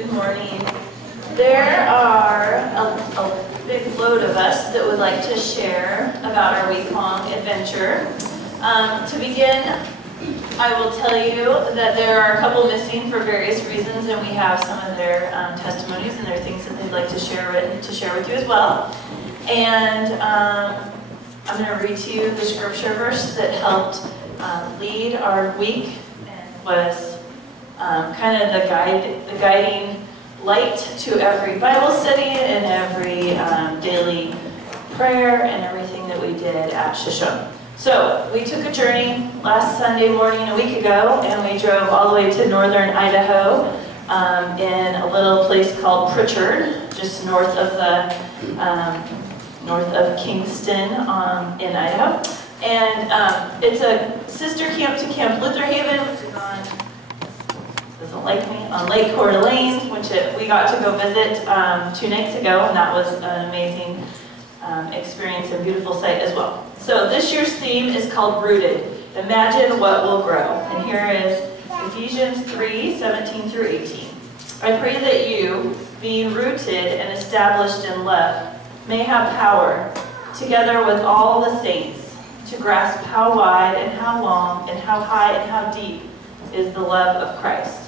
Good morning. There are a big load of us that would like to share about our week-long adventure. To begin, I will tell you that there are a couple missing for various reasons, and we have some of their testimonies and their things that they'd like to share with you as well. And I'm going to read to you the scripture verse that helped lead our week and was kind of the guiding light to every Bible study and every daily prayer and everything that we did at Shoshone. So we took a journey last Sunday morning a week ago, and we drove all the way to northern Idaho in a little place called Pritchard, just north of Kingston in Idaho. And it's a sister camp to Camp Luther Haven, which is on Lake Coeur d'Alene, which we got to go visit 2 nights ago, and that was an amazing experience and beautiful sight as well. So this year's theme is called Rooted. Imagine what will grow. And here is Ephesians 3:17-18. I pray that you, being rooted and established in love, may have power, together with all the saints, to grasp how wide and how long and how high and how deep is the love of Christ.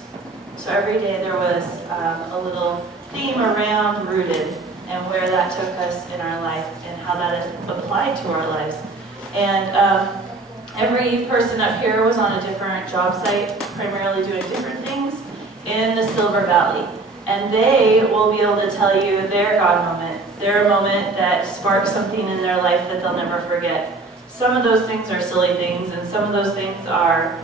So every day there was a little theme around rooted and where that took us in our life and how that is applied to our lives. And every person up here was on a different job site, primarily doing different things in the Silver Valley. And they will be able to tell you their God moment, their moment that sparked something in their life that they'll never forget. Some of those things are silly things, and some of those things are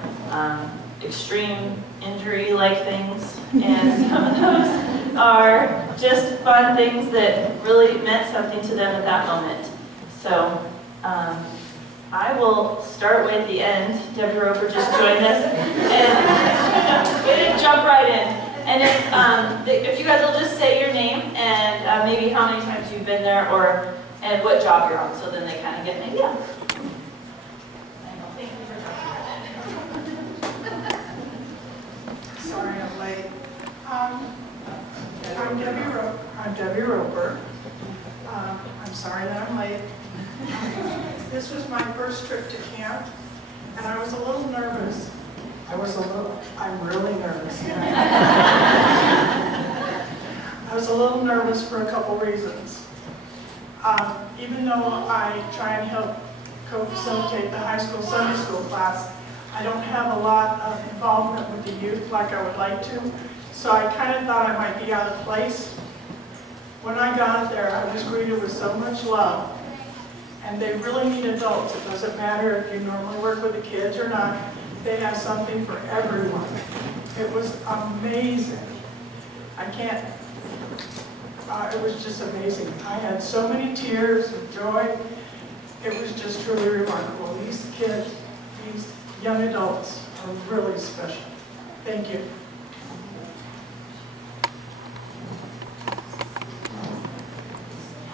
extreme injury-like things, and some of those are just fun things that really meant something to them at that moment. So I will start with the end. Debbie Roper just joined us, and we didn't jump right in. And if you guys will just say your name and maybe how many times you've been there and what job you're on, so then they kind of get an idea. Sorry I'm late. I'm Debbie Roper. I'm sorry that I'm late. This was my first trip to camp, and I was a little nervous. I'm really nervous. I was a little nervous for a couple reasons. Even though I try and help co-facilitate the high school Sunday school class, I don't have a lot of involvement with the youth like I would like to, so I kind of thought I might be out of place. When I got there, I was greeted with so much love, and they really need adults. It doesn't matter if you normally work with the kids or not, they have something for everyone. It was amazing. It was just amazing. I had so many tears of joy. It was just truly remarkable. These kids, these young adults are really special. Thank you.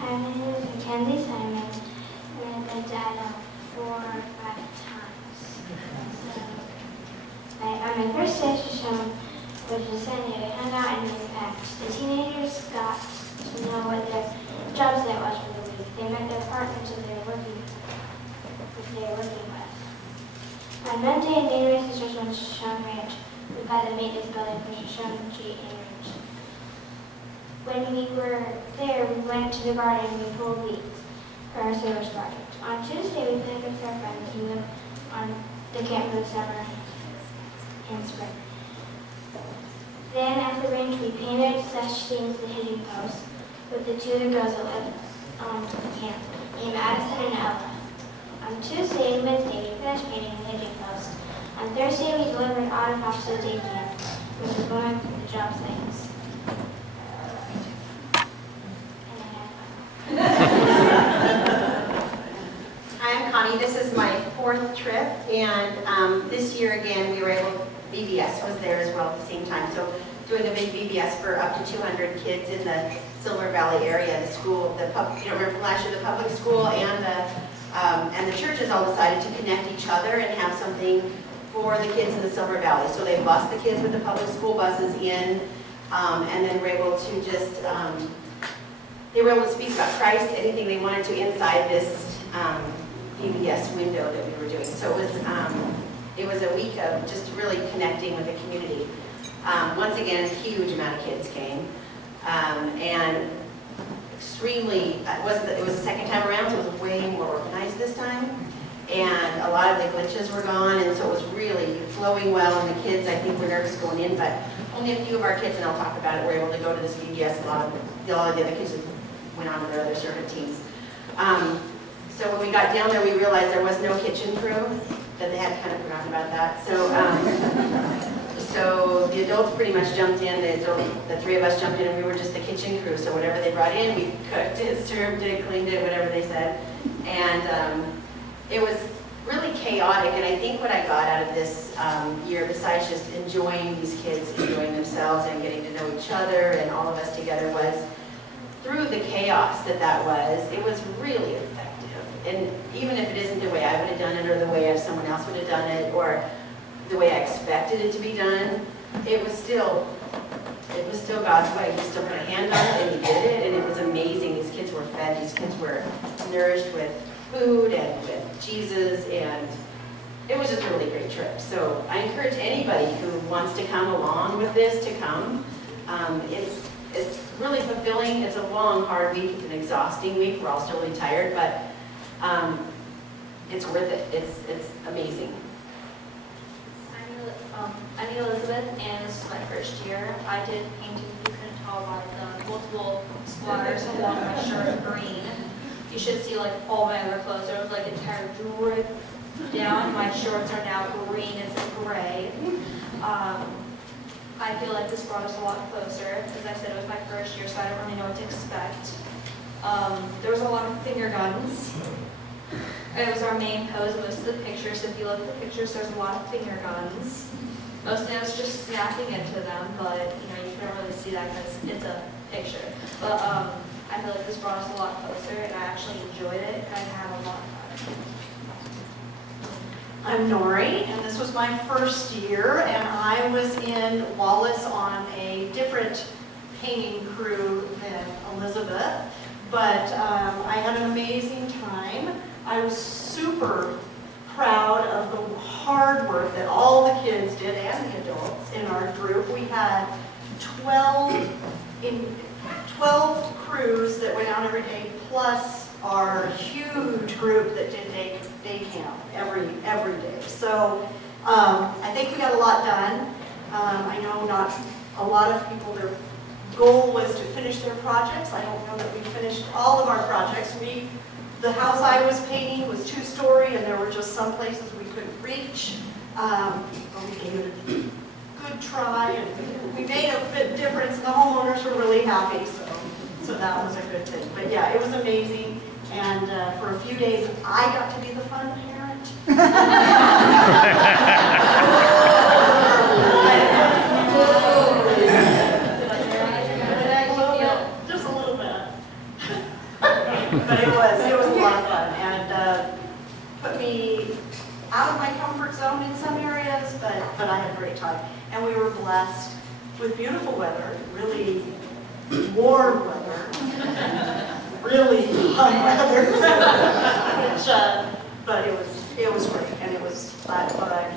Hi, my name is Mackenzie Simon, and I've been to Idaho 4 or 5 times. So, on my first day at Shoshone, which was Sunday, we hung out and we packed. The teenagers got to know what their jobs that was for the week. They met their partners that they were working with. On Monday, me and my sisters went to Shoshone Ranch. We got the maintenance building for Shoshone G and Ranch. When we were there, we went to the garden and we pulled weeds for our service project. On Tuesday, we played with our friends who lived on the camp for the summer and spring. Then at the ranch, we painted stains the hitching posts with the 2 other girls that lived on the camp, named Addison and Ella. On Tuesday and Wednesday, we finished painting the hitching post. On Thursday, we delivered autographs to the day camp, which was one of the job sites. I'm Connie. This is my 4th trip, and this year again we were able. BBS was there as well at the same time. So doing a big BBS for up to 200 kids in the Silver Valley area. The school, remember last year the public school and the churches all decided to connect each other and have something for the kids in the Silver Valley. So they bused the kids with the public school buses in And then we're able to just, they were able to speak about Christ, anything they wanted to inside this VBS window that we were doing. So it was a week of just really connecting with the community. Once again, a huge amount of kids came. And extremely, it was the second time around, so it was way more organized this time. And a lot of the glitches were gone, and so it was really flowing well, and the kids, I think, were nervous going in, but only a few of our kids, and I'll talk about it, were able to go to this VBS. A lot of the other kids went on to their other servant teams. So when we got down there, we realized there was no kitchen crew, that they had kind of forgotten about that. So the adults pretty much jumped in, the three of us jumped in, and we were just the kitchen crew. So whatever they brought in, we cooked it, served it, cleaned it, whatever they said. And it was really chaotic, and I think what I got out of this year, besides just enjoying these kids, enjoying themselves and getting to know each other and all of us together, was through the chaos that was, it was really effective. And even if it isn't the way I would have done it, or the way someone else would have done it, or the way I expected it to be done, it was still God's way. He still put a hand on it, and He did it, and it was amazing. These kids were fed, these kids were nourished with food and with Jesus, and it was just a really great trip. So I encourage anybody who wants to come along with this to come. It's really fulfilling. It's a long, hard week. It's an exhausting week. We're all still really tired, but it's worth it. It's amazing. I'm Elizabeth, and this is my first year. I did painting. You couldn't tell by the multiple splatters along my shirt green. You should see like all my other clothes. There was like entire drip down. My shorts are now green instead of gray. I feel like this brought us a lot closer. As I said, it was my first year, so I don't really know what to expect. There was a lot of finger guns. It was our main pose in most of the pictures. So if you look at the pictures, there's a lot of finger guns. Mostly I was just snapping into them, but you can't really see that because it's a picture. But I feel like this brought us a lot closer, and I actually enjoyed it, and I had a lot of fun. I'm Nori, and this was my first year, and I was in Wallace on a different painting crew than Elizabeth, but I had an amazing time. I was super proud of the hard work that all the kids did, and the adults in our group. We had 12 crews that went out every day, plus our huge group that did day camp every day. So I think we got a lot done. I know not a lot of people, their goal was to finish their projects. I don't know that we finished all of our projects. The house I was painting was 2-story, and there were just some places we couldn't reach. But we gave it a good try, and we made a bit difference, and the homeowners were really happy, so that was a good thing. But yeah, it was amazing, and for a few days, I got to be the fun parent. Just a little bit. But it was a lot of fun, and put me out of my comfort zone in some areas, but I had a great time. And we were blessed with beautiful weather, really warm weather, really hot weather, but it was great, and it was fantastic.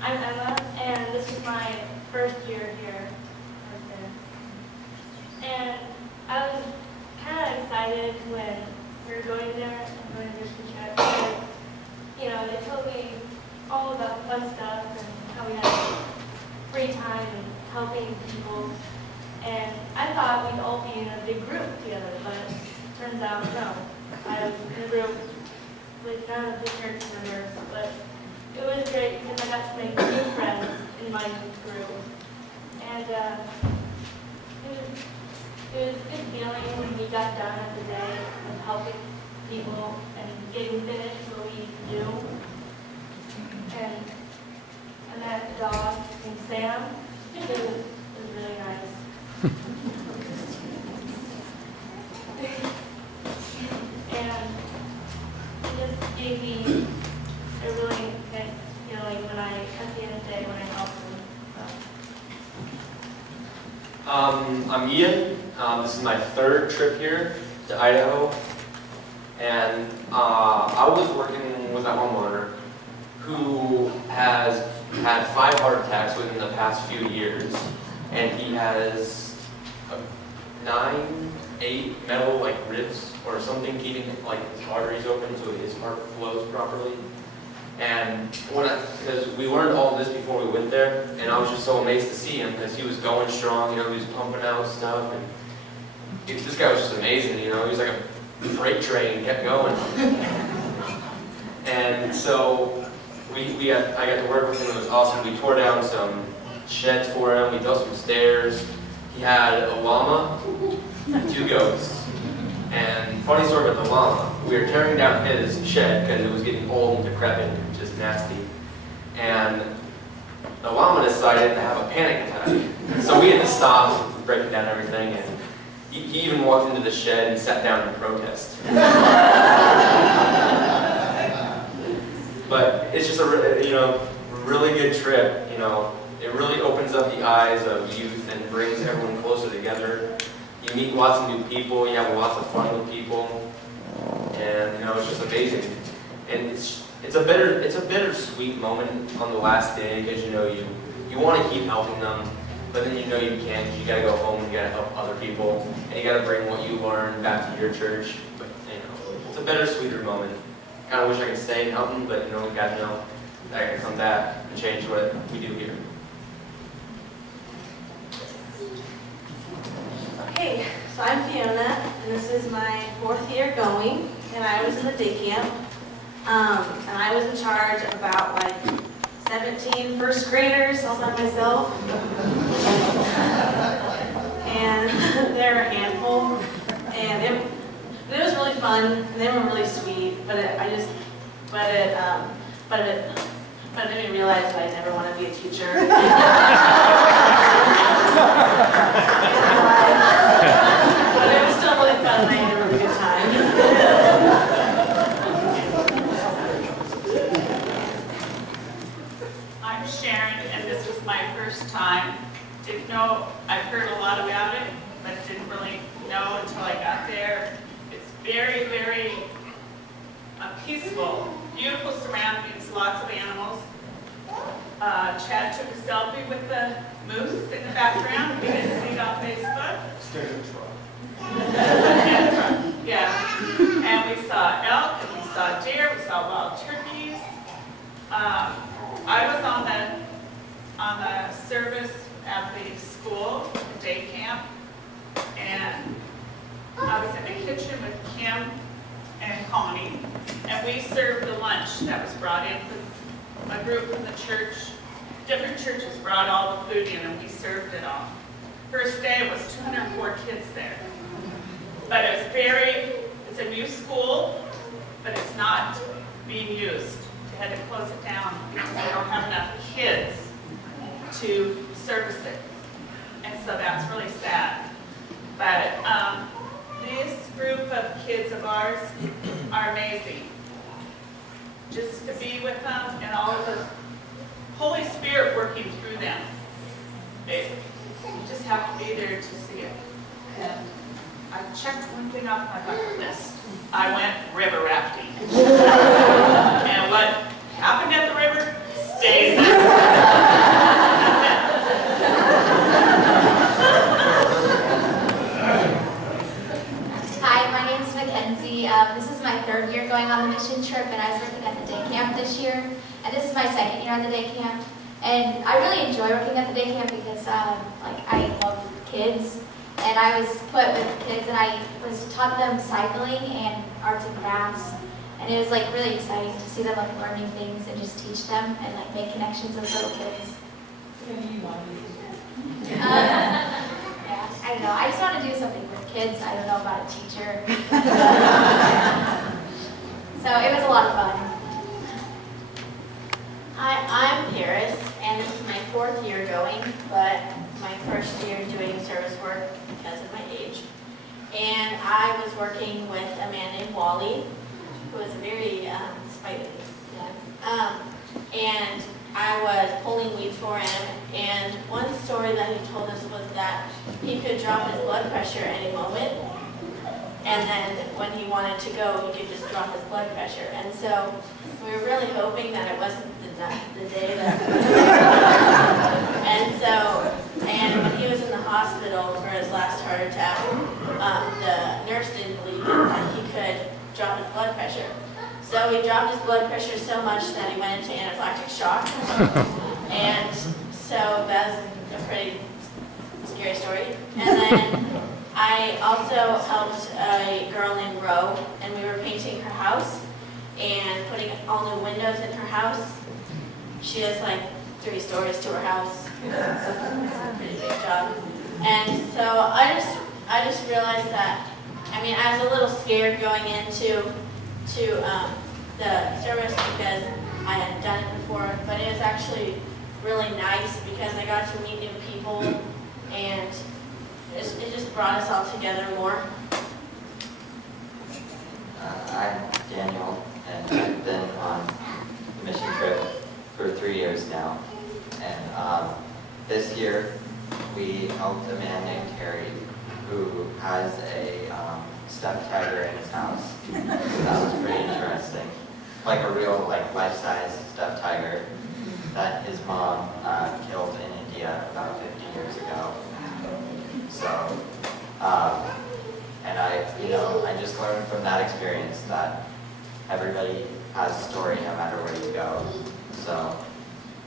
I'm Emma, and this is my first year here. And I was kind of excited when we were going there and going to the trip because, they told me all about the fun stuff and how we had free time and helping people. And I thought we'd all be in a big group together, but turns out no. I was in a group with none of the church members, but it was great because I got to make new friends in my group. And it was a good feeling when we got done at the day of helping people and getting finished what we need to do. And I met a dog named Sam, who was really nice. And it just gave me a really nice feeling when I I'm Ian. This is my 3rd trip here to Idaho. And I was working with a homeowner who has had 5 heart attacks within the past few years. And he has 9, 8 metal ribs or something keeping his arteries open so his heart flows properly. And because we learned all this before we went there, and I was just so amazed to see him because he was going strong, he was pumping out stuff, and this guy was just amazing, he was like a freight train, kept going. And so I got to work with him, it was awesome. We tore down some sheds for him, we built some stairs. He had a llama and 2 goats. And funny story about the llama, we were tearing down his shed because it was getting old and decrepit and just nasty. And the llama decided to have a panic attack. So we had to stop breaking down everything, and he even walked into the shed and sat down in protest. But it's just a really good trip. It really opens up the eyes of youth and brings everyone closer together. You meet lots of new people, you have lots of fun with people, and it's just amazing. And it's a bittersweet moment on the last day because you want to keep helping them, but then you can't because you got to go home and you got to help other people, and you got to bring what you learned back to your church. But it's a bittersweeter moment. Kind of wish I could stay and help them, but we got to know that I can come back and change what we do here. Okay, so I'm Fiona, and this is my 4th year going, and I was in the day camp, and I was in charge of about 17 first graders all by myself, and they're a handful, and it was really fun, and they were really sweet, but it made me realize that I never want to be a teacher. But it was still really fun, and I had a really good time. I'm Sharon, and this was my first time. Didn't know, I've heard a lot about it, but didn't really know until I got there. It's very, very peaceful, beautiful surroundings, lots of animals. Chad took a selfie with the moose in the background. You can see it on Facebook. Yeah. And we saw elk, and we saw deer, we saw wild turkeys. I was on the service at the school, the day camp, and I was in the kitchen with Kim and Connie, and we served the lunch that was brought in. A group from the church, different churches brought all the food in, and we served it all. First day was 204 kids there. But it's a new school, but it's not being used. They had to close it down because they don't have enough kids to service it. And so that's really sad. But this group of kids of ours are amazing. Just to be with them and all of the Holy Spirit working through them. You just have to be there to see it. And I checked one thing off my bucket list. I went river rafting. And what happened at the river stays there. Hi, my name is Mackenzie. This is my 3rd year going on the mission trip, and I was working at the day camp this year. And this is my 2nd year at the day camp. And I really enjoy working at the day camp because I love kids. And I was put with kids, and I was taught them cycling and arts and crafts. And it was really exciting to see them learning things and just teach them and make connections with little kids. Yeah, I don't know. I just want to do something with kids. I don't know about a teacher. So it was a lot of fun. Hi, I'm Paris, and this is my 4th year going, but my 1st year doing service work because of my age. And I was working with a man named Wally, who was very spiteful. And I was pulling weeds for him, and one story that he told us was that that he could drop his blood pressure at any moment. And then when he wanted to go, he could just drop his blood pressure. And so we were really hoping that it wasn't the day that. and when he was in the hospital for his last heart attack, the nurse didn't believe that he could drop his blood pressure. So he dropped his blood pressure so much that he went into anaphylactic shock. And so that's a pretty scary story. And then I also helped a girl named Ro, and we were painting her house and putting all new windows in her house. She has like 3 stories to her house. It's a pretty big job. And so I just realized that, I mean, I was a little scared going into the service because I hadn't done it before, but it was actually really nice because I got to meet new people, and it just brought us all together more. I'm Daniel, and I've been on the mission trip for 3 years now. And this year, we helped a man named Terry who has a stuffed tiger in his house. So that was pretty interesting. Like a real, life-size stuffed tiger that his mom killed in India about 50 years ago. So, and I just learned from that experience that everybody has a story no matter where you go. So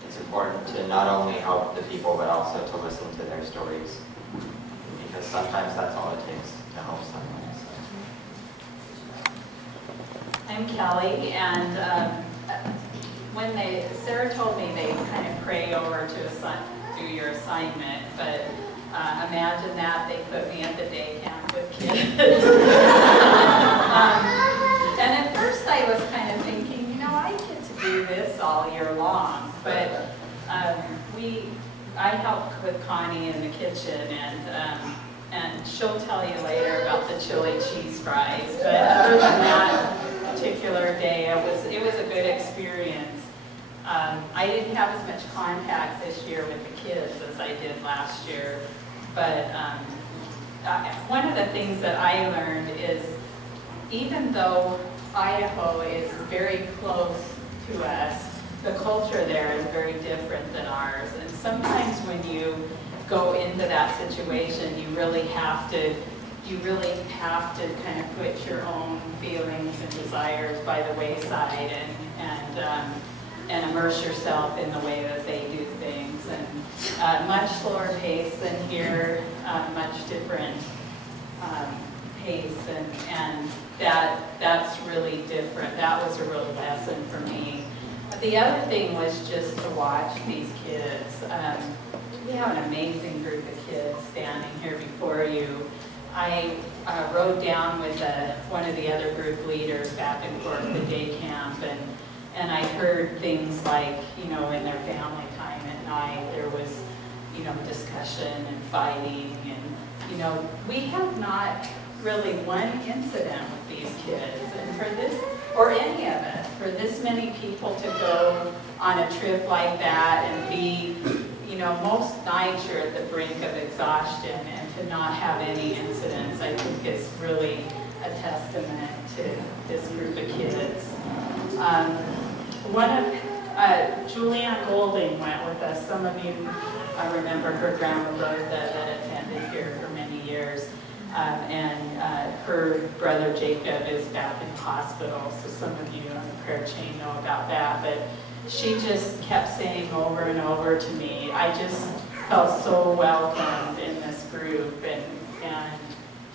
it's important to not only help the people, but also to listen to their stories. Because sometimes that's all it takes to help someone. I'm Kelly, and when Sarah told me they kind of pray over to do your assignment, but imagine that they put me at the day camp with kids. And at first I was kind of thinking, I get to do this all year long, but I help with Connie in the kitchen, and she'll tell you later about the chili cheese fries. But other than that particular day, it was a good experience. I didn't have as much contact this year with the kids as I did last year, but one of the things that I learned is even though Idaho is very close to us, the culture there is very different than ours. And sometimes when you go into that situation, you really have to kind of put your own feelings and desires by the wayside and immerse yourself in the way that they do things. And much slower pace than here, much different pace, and that's really different. That was a real lesson for me. The other thing was just to watch these kids. We have an amazing group of kids standing here before you. I rode down with one of the other group leaders back and forth the day camp, and I heard things like, in their family time at night, there was, discussion and fighting, and, we have not really one incident with these kids, and for this, or any of us, for this many people to go on a trip like that and be, most nights you're at the brink of exhaustion, and to not have any incidents, I think is really a testament to this group of kids. Julianne Golding went with us. Some of you remember her grandma Rhoda that attended here for many years. And her brother Jacob is back in the hospital, so some of you on the prayer chain know about that. But she just kept saying over and over to me, I just felt so welcomed in this group, and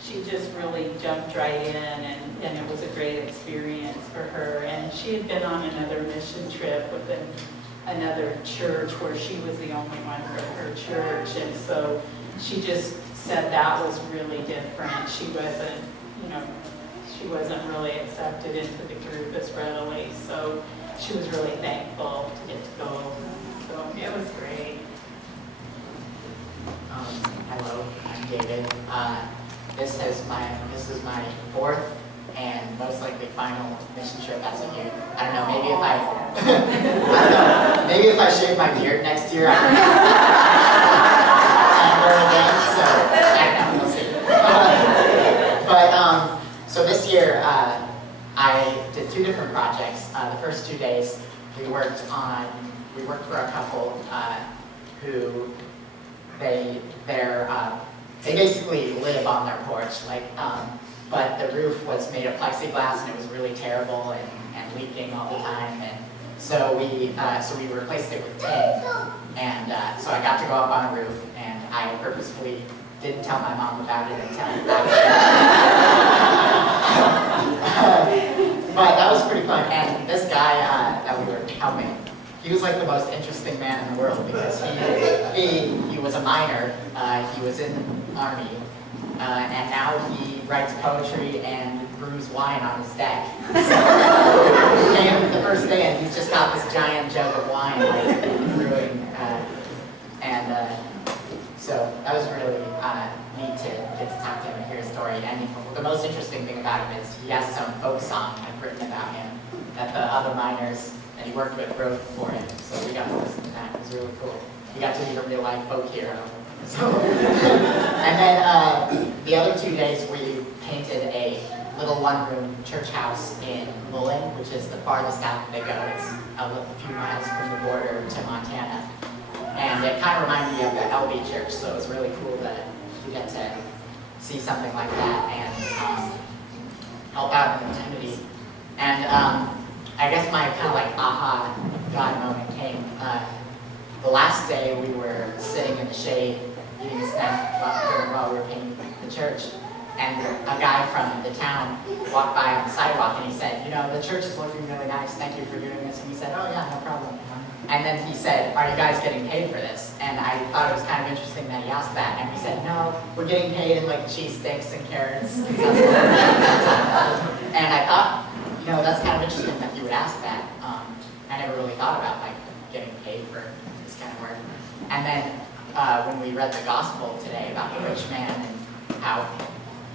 she just really jumped right in, and it was a great experience for her. And she had been on another mission trip with another church where she was the only one from her church, and so she just said that was really different. She wasn't really accepted into the group as readily, so she was really thankful to get to go. So it was great. Hello, I'm David. This is my fourth and most likely final mission trip as a youth. I don't know, maybe if I shave my beard next year, I can go again. So 2 different projects. The first 2 days, we worked for a couple who they basically live on their porch, but the roof was made of plexiglass and it was really terrible and leaking all the time, and so we replaced it with tin, and so I got to go up on a roof, and I purposefully didn't tell my mom about it until but that was pretty fun, and this guy that we were helping, he was like the most interesting man in the world because he was a miner, he was in the army, and now he writes poetry and brews wine on his deck. So he came the first day and he's just got this giant jug of wine brewing, so that was really neat to get to talk to him and hear his story. And the most interesting thing about him is he has his own folk song I've written about him that the other miners that he worked with wrote for him. So we got to listen to that. It was really cool. We got to meet a real life folk hero. So, and then the other 2 days we painted a little 1-room church house in Mullen, which is the farthest out that they go. It's a few miles from the border to Montana. And it kind of reminded me of the LB Church, so it was really cool to get to see something like that and help out in the community. And I guess my kind of like aha God moment came. The last day we were sitting in the shade eating a snack while we were painting the church, and a guy from the town walked by on the sidewalk and he said, you know, the church is looking really nice, thank you for doing this. And we said, oh yeah, no problem. And then he said, are you guys getting paid for this? And I thought it was kind of interesting that he asked that. And we said, no, we're getting paid in like cheese sticks and carrots. And I thought, you know, that's kind of interesting that you would ask that. I never really thought about like getting paid for this kind of work. And then when we read the gospel today about the rich man and how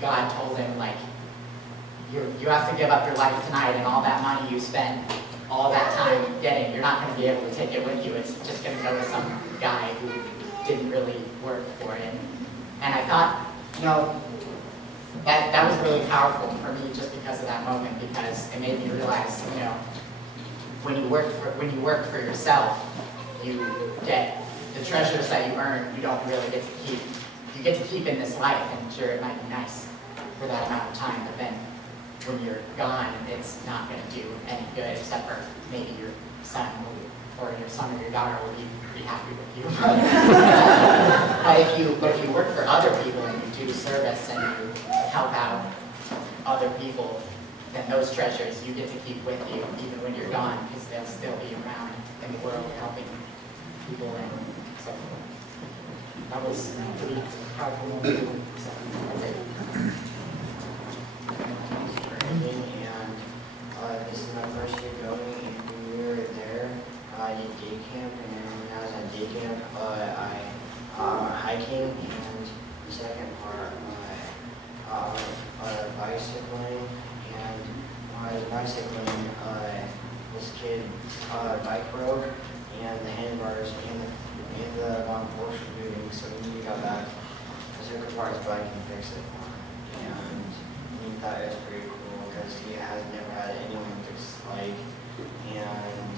God told him, like, you have to give up your life tonight, and all that money you spent all that time getting, you're not going to be able to take it with you. It's just going to go to some guy who didn't really work for it. And I thought, you know, that was really powerful for me just because of that moment, because it made me realize, you know, when you work for yourself, you get the treasures that you earn, you don't really get to keep. You get to keep in this life, and sure, it might be nice for that amount of time, but then when you're gone, it's not going to do any good, except for maybe your son or your son or your daughter will be pretty happy with you. But if you work for other people and you do service and you help out other people, then those treasures you get to keep with you even when you're gone, because they'll still be around in the world helping people. And so that was a pretty powerful moment. So that's it. And this is my first year going, and when we were there, I did day camp, and then when I was at day camp, I went hiking, and the second part, I bicycling, and when I was bicycling, this kid bike broke, and the handlebars and the forks were moving, so when we got back, I took apart his bike and fixed it, and he thought it was pretty cool because he has never had anyone fix his bike, and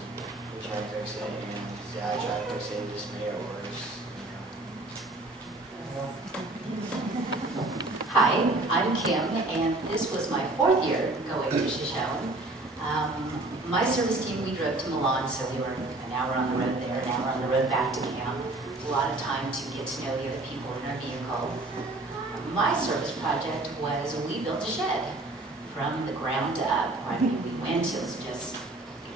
we tried to fix it, and Dad tried to fix it and just made it worse. Hi, I'm Kim, and this was my 4th year going to Shoshone. My service team, we drove to Milan, so we were an hour on the road there, an hour on the road back to camp. A lot of time to get to know the other people in our vehicle. My service project was we built a shed from the ground up. I mean, we went, it was just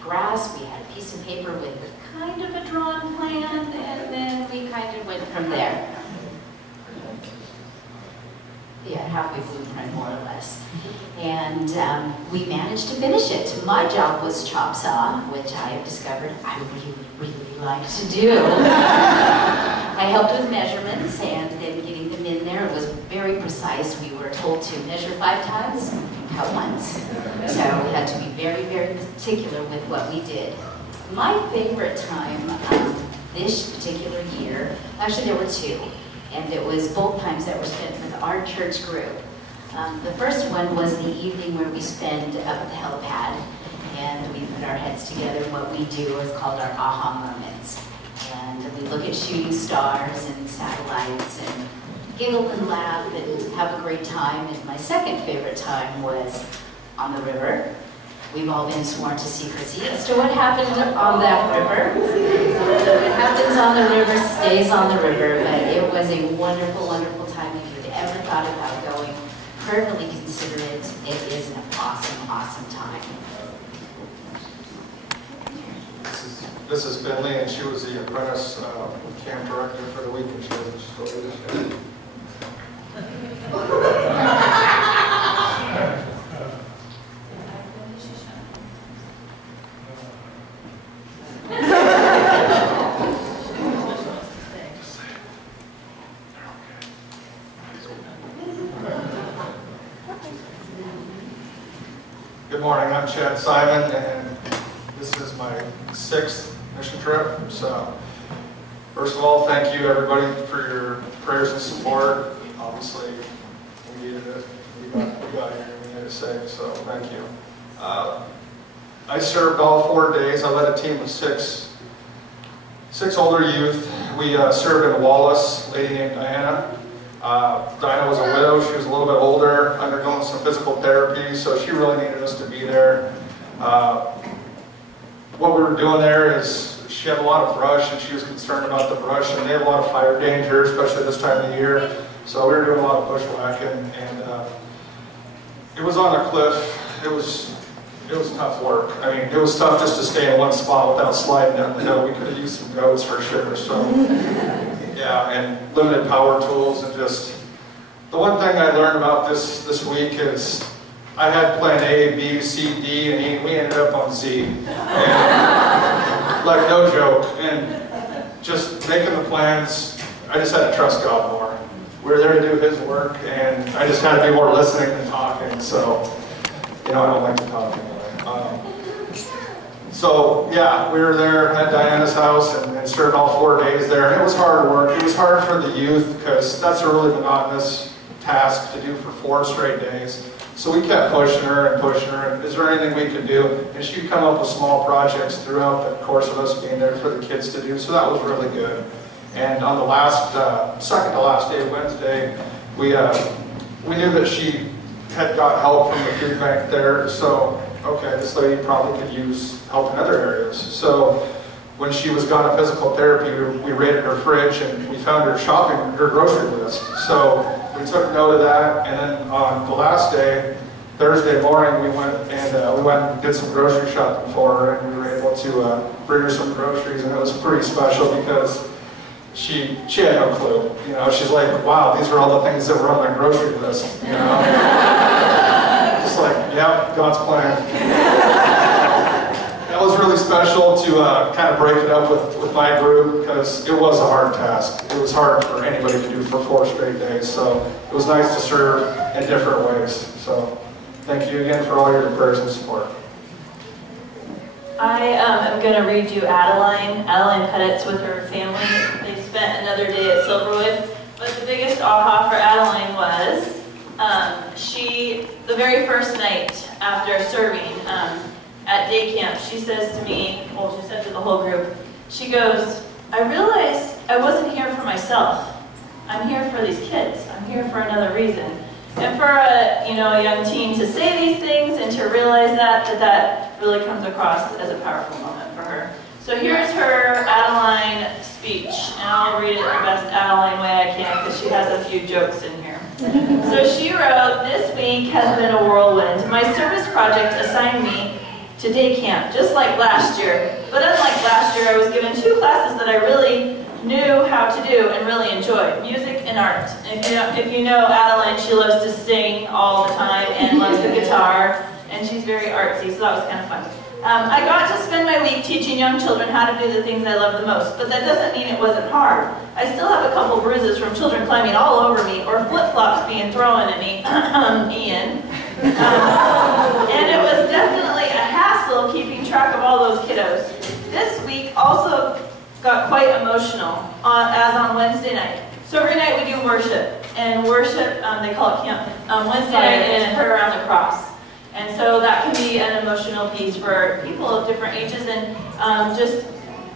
grass, we had a piece of paper with kind of a drawn plan, and then we kind of went from there. Yeah, halfway blueprint, more or less. And we managed to finish it. My job was chop saw, which I have discovered I really like to do. I helped with measurements and then getting them in there. It was very precise. We were told to measure 5 times, cut once. So we had to be very, very particular with what we did. My favorite time this particular year, actually there were 2. And it was both times that were spent with our church group. The first one was the evening where we spent up at the helipad, and we put our heads together. What we do is called our aha moments. And we look at shooting stars and satellites and giggle and laugh and have a great time. And my second favorite time was on the river. We've all been sworn to secrecy as to what happened on that river. What happens on the river stays on the river, but it was a wonderful, wonderful time. If you've ever thought about going, prayerfully consider it. It is an awesome, awesome time. This is Bethany, and she was the apprentice camp director for the week, and she has a story to share. Good morning, I'm Chad Simon, and this is my 6th mission trip. So, first of all, thank you everybody for your prayers and support. Obviously, we needed it. We got here and we had to say, so thank you. I served all 4 days. I led a team of six older youth. We served in Wallace, a lady named Diana. Diana was a widow. She was a little bit older, undergoing some physical therapy, so she really needed us to be there. What we were doing there is she had a lot of brush, and she was concerned about the brush, and they have a lot of fire danger, especially this time of the year. So we were doing a lot of bushwhacking, and it was on a cliff. It was tough work. I mean, it was tough just to stay in one spot without sliding down the hill. We could have used some goats for sure. So, yeah, and limited power tools, and just the one thing I learned about this week is I had plan A, B, C, D, and E. We ended up on Z. And, like, no joke. And just making the plans, I just had to trust God more. We were there to do His work, and I just had to be more listening than talking. So, you know, I don't like to talk anyway. So, yeah, we were there at Diana's house and served all 4 days there. And it was hard work. It was hard for the youth because that's a really monotonous task to do for 4 straight days. So we kept pushing her and pushing her, and is there anything we could do? And she'd come up with small projects throughout the course of us being there for the kids to do, so that was really good. And on the last, second to last day, Wednesday, we knew that she had got help from the food bank there, so, okay, this lady probably could use help in other areas. So when she was gone to physical therapy, we raided her fridge, and we found her shopping, her grocery list. So we took note of that, and then on the last day, Thursday morning, we went and did some grocery shopping for her, and we were able to bring her some groceries, and it was pretty special because she had no clue. You know, she's like, wow, these are all the things that were on my grocery list, you know? Just like, yeah, God's plan. That was really special to kind of break it up with my group because it was a hard task. It was hard for anybody to do for 4 straight days, so it was nice to serve in different ways. So thank you again for all your prayers and support. I am going to read you Adeline Pettit's with her family. They spent another day at Silverwood, but the biggest aha for Adeline was the very first night after serving at day camp, she says to me, well, she said to the whole group, she goes, I realized I wasn't here for myself. I'm here for these kids. I'm here for another reason. And for a young teen to say these things and to realize that really comes across as a powerful moment for her. So here's her Adeline speech, and I'll read it the best Adeline way I can because she has a few jokes in here. So she wrote, this week has been a whirlwind. My service project assigned me to day camp, just like last year. But unlike last year, I was given 2 classes that I really knew how to do and really enjoyed, music and art. And if you know Adeline, she loves to sing all the time and loves the guitar, and she's very artsy, so that was kind of fun. I got to spend my week teaching young children how to do the things I love the most, but that doesn't mean it wasn't hard. I still have a couple bruises from children climbing all over me or flip-flops being thrown at me, Ian. And it was definitely a hassle keeping track of all those kiddos. This week also got quite emotional, as on Wednesday night. So every night we do worship, and worship, they call it camp. Wednesday night is prayer around the cross. And so that can be an emotional piece for people of different ages, and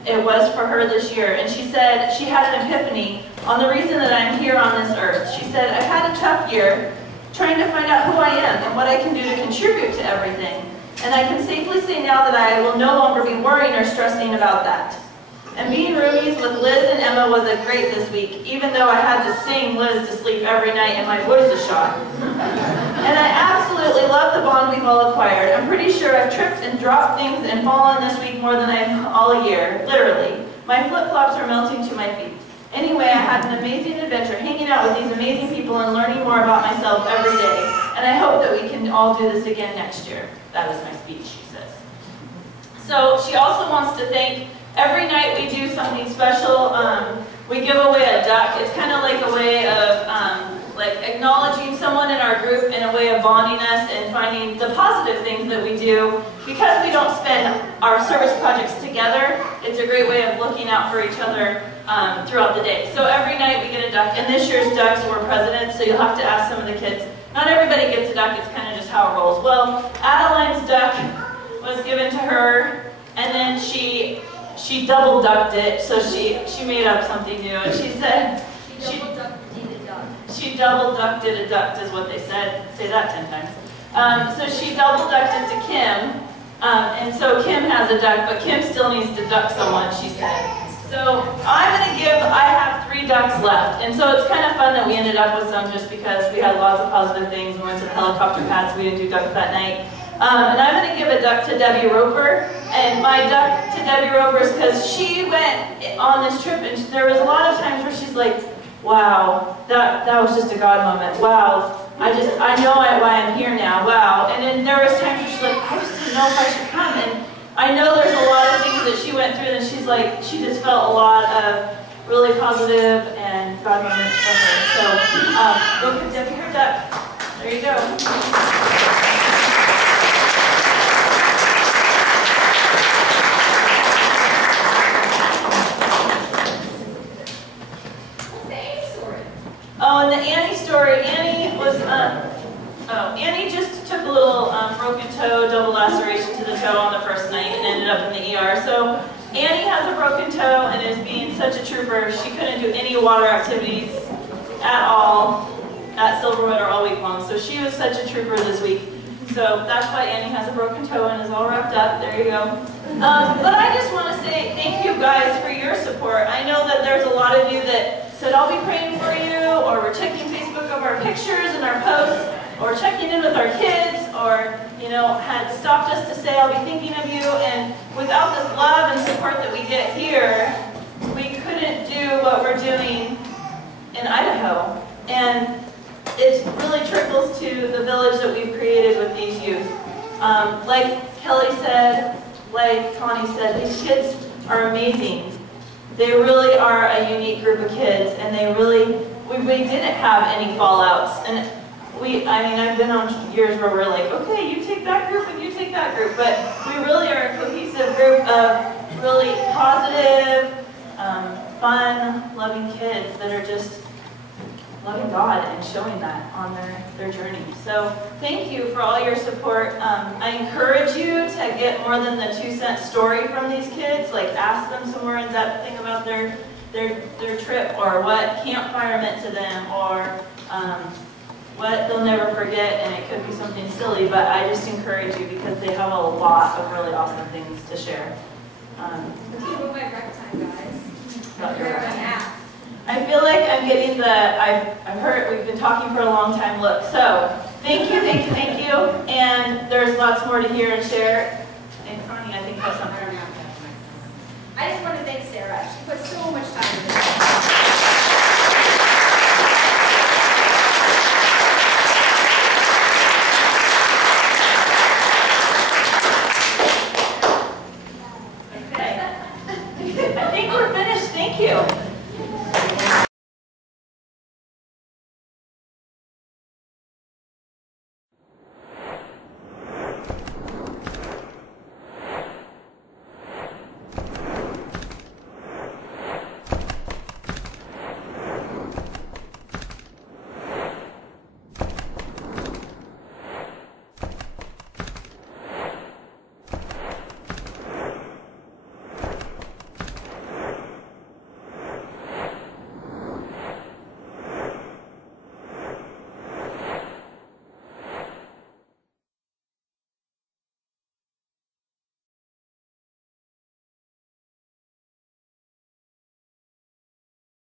it was for her this year. And she said she had an epiphany on the reason that I'm here on this earth. She said, I've had a tough year trying to find out who I am and what I can do to contribute to everything. And I can safely say now that I will no longer be worrying or stressing about that. And being roomies with Liz and Emma was a great this week, even though I had to sing Liz to sleep every night and my voice is shot. And I absolutely love the bond we've all acquired. I'm pretty sure I've tripped and dropped things and fallen this week more than I've all year, literally. My flip-flops are melting to my feet. Anyway, I had an amazing adventure hanging out with these amazing people and learning more about myself every day. And I hope that we can all do this again next year. That was my speech, she says. So she also wants to thank, every night we do something special. We give away a duck. It's kind of like a way of like acknowledging someone in our group and a way of bonding us and finding the positive things that we do. Because we don't spend our service projects together, it's a great way of looking out for each other throughout the day. So every night we get a duck, and this year's ducks were presidents, so you'll have to ask some of the kids. Not everybody gets a duck, it's kind of just how it rolls. Well, Adeline's duck was given to her, and then she double ducked it, so she made up something new, and she said she double ducked it a ducked is what they said. Say that 10 times. So she double ducked it to Kim, and so Kim has a duck, but Kim still needs to duck someone, she said. So I have 3 ducks left, and so it's kind of fun that we ended up with some just because we had lots of positive things. We went to the helicopter pad, so we didn't do ducks that night. And I'm going to give a duck to Debbie Roper, and my duck to Debbie Roper is because she went on this trip, and there was a lot of times where she's like, wow, that was just a God moment. Wow, I know why I'm here now. Wow. And then there was times where she's like, I just didn't know if I should come. And I know there's a lot of things that she went through, and she's like, she just felt a lot of really positive and God moments for her. So go give Debbie her duck. There you go. Oh, and the Annie story. Annie was, Annie just took a little broken toe, double laceration to the toe on the first night and ended up in the ER. So Annie has a broken toe and is being such a trooper. She couldn't do any water activities at all at Silverwood or all week long. So she was such a trooper this week. So that's why Annie has a broken toe and is all wrapped up. There you go. But I just want to say thank you guys for your support. I know that there's a lot of you that said, I'll be praying for you, or we're checking Facebook of our pictures and our posts, or checking in with our kids, or, had stopped us to say, I'll be thinking of you. And without this love and support that we get here, we couldn't do what we're doing in Idaho. And it really trickles to the village that we've created with these youth. Like Kelly said, like Connie said, these kids are amazing. They really are a unique group of kids, and we didn't have any fallouts. And I've been on years where we're like, okay, you take that group and you take that group, but we really are a cohesive group of really positive, fun, loving kids that are just loving God and showing that on their journey. So thank you for all your support. I encourage you to get more than the 2-cent story from these kids. Like, ask them some more in-depth thing about their trip, or what campfire meant to them, or what they'll never forget. And it could be something silly, but I just encourage you because they have a lot of really awesome things to share. Move my rec time, guys. About your rec time. I feel like I'm getting I've heard, we've been talking for a long time look. So, thank you. And there's lots more to hear and share. And Connie, I think, has something. I just want to thank Sarah. She put so much time into this.